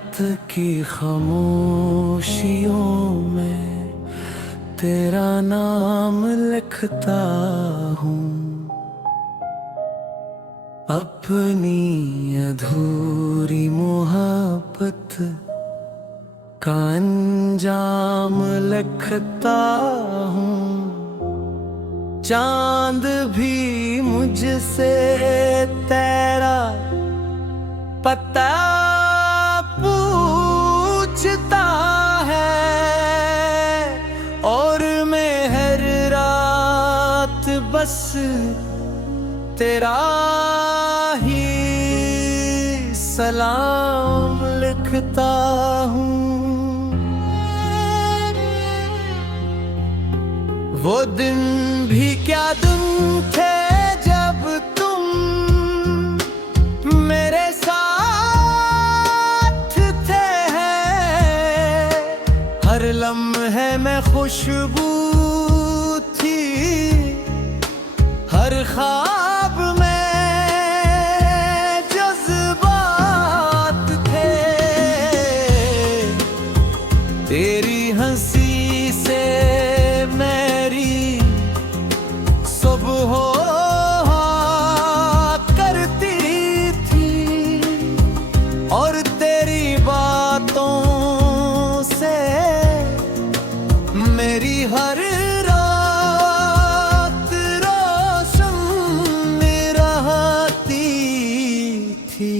रात की खामोशियों में तेरा नाम लिखता हूँ, अपनी अधूरी मोहब्बत का अंजाम लिखता हूँ। चांद भी मुझसे तेरा पता पूछता है, और मैं हर रात बस तेरा ही सलाम लिखता हूँ। वो दिन भी क्या दिन थे जब तुम मेरे साथ थे, हर लम्हे में खुशबू थी, हर ख्वाब में जज्बात थे। तेरी हंसी से मेरी सुबह करती थी, और तेरी बातों से मेरी हर रात रोशन रहती थी।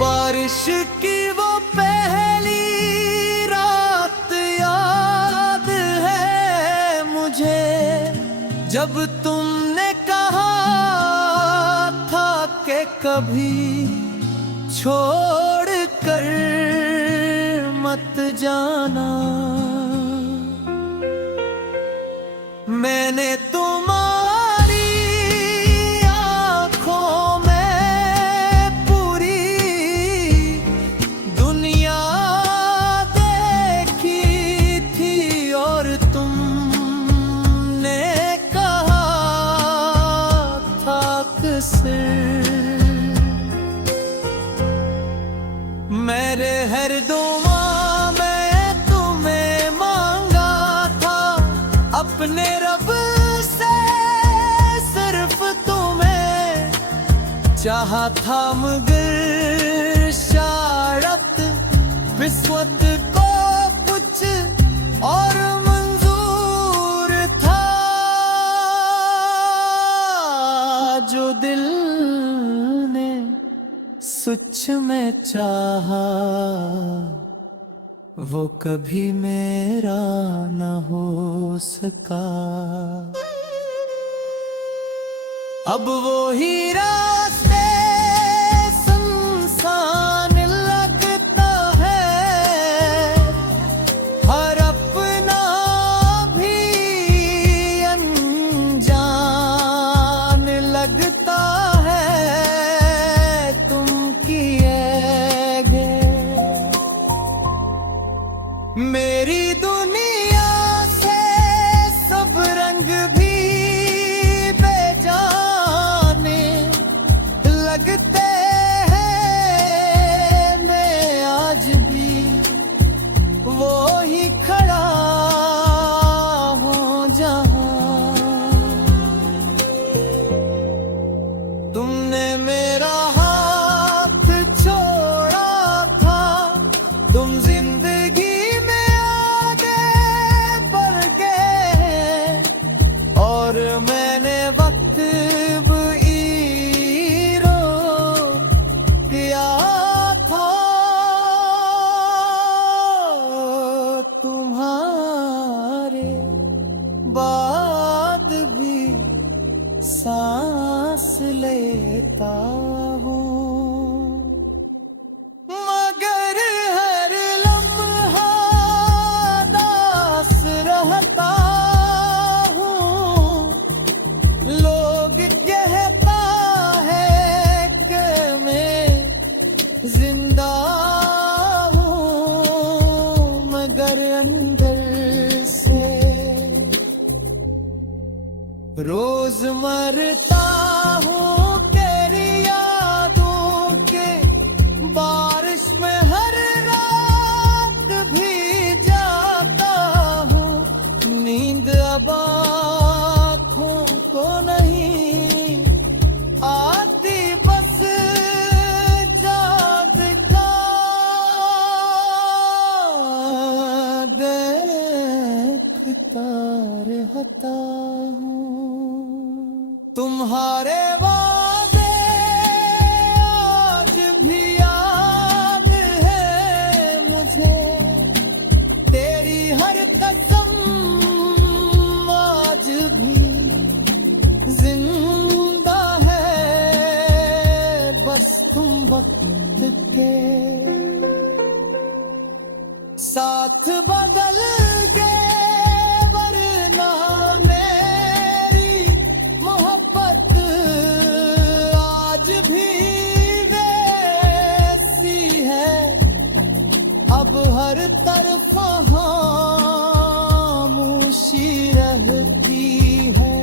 बारिश की वो पहली रात याद है मुझे, जब तुमने कहा था कि कभी छोड़ कर मत जाना। मैंने तुम्हारी आँखों में पूरी दुनिया देखी थी, और तुमने कहा था कि मेरे हर दुआ में तुम्हें मांगा था, अपने रब से सिर्फ तुम्हें चाहा था, मगर शायद किस्मत को कुछ और मंजूर था। जो दिल ने सच में चाहा वो कभी मेरा न हो सका। अब वो ही रास्ते सुनसान लगता है, हर अपना भी अनजान लगता है। तुम किए गए मेरी दुनिया से सब रंग भी बेजाने लगते हैं। मैं आज भी वो ही खड़ा हूँ जहाँ तुमने मेरा हाथ छोड़ा था। तुम जिंदगी में आगे बढ़ गए, और मैंने वक्त भी रोक दिया था। तुम्हारे बाद भी सांस लेता हूँ, मगर हर लम्हा दास रहता हूँ। लोग कहता है अंदर से। रोज मरता हूँ तेरी यादों के, बारिश में हर रात भी जाता हूँ। नींद अब आँखों को नहीं आती, बस चाँद का देखता रहता हूँ। तुम्हारे वादे आज भी याद है मुझे, तेरी हर कसम आज भी जिंदा है। बस तुम वक्त के साथ बदल गए, वरना मेरी मोहब्बत आज भी वैसी है। अब हर तरफ खामोशी रहती है।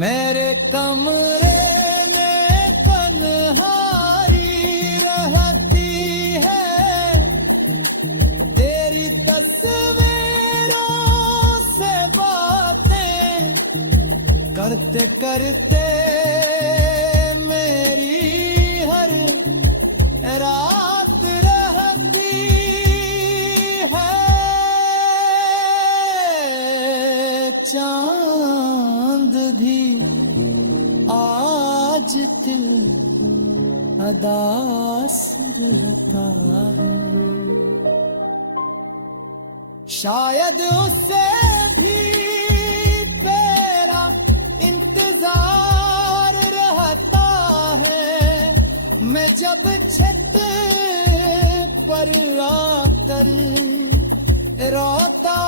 मेरे कमरे में तन्हाई रहती है, तेरी तस्वीरों से बातें करते करते मेरी हर रात रहती है। चांद भी आज दिल अदास रहता है। शायद उससे भी तेरा इंतजार रहता है। मैं जब छत पर आकर रोता